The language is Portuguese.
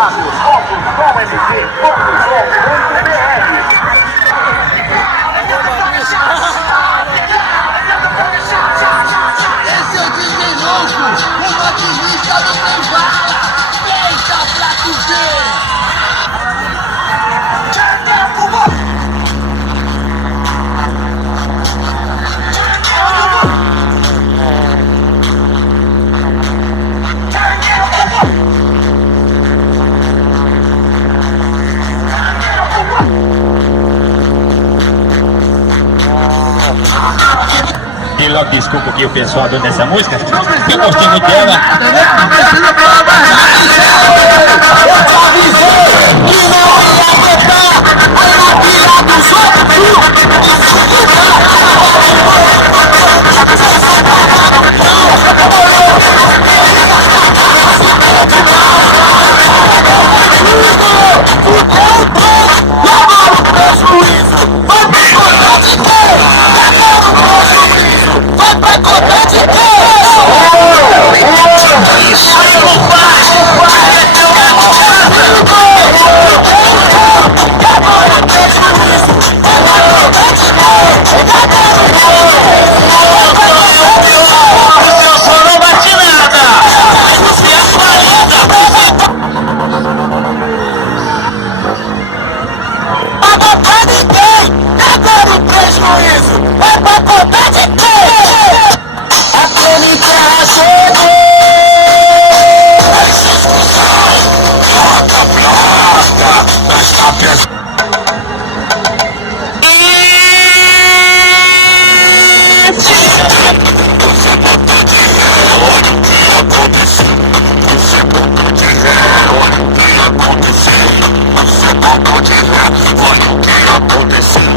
Esse é o DJ louco, o maquinista do Nevada. Eita pra tu ver. E logo desculpa aqui o pessoal dessa música, eu gostei muito dela. Eu te avisei que não ia aguentar aí na pilha dos outros. Vai pra contar de vai pra contar de quê? A crônica chegou. Olha o que aconteceu.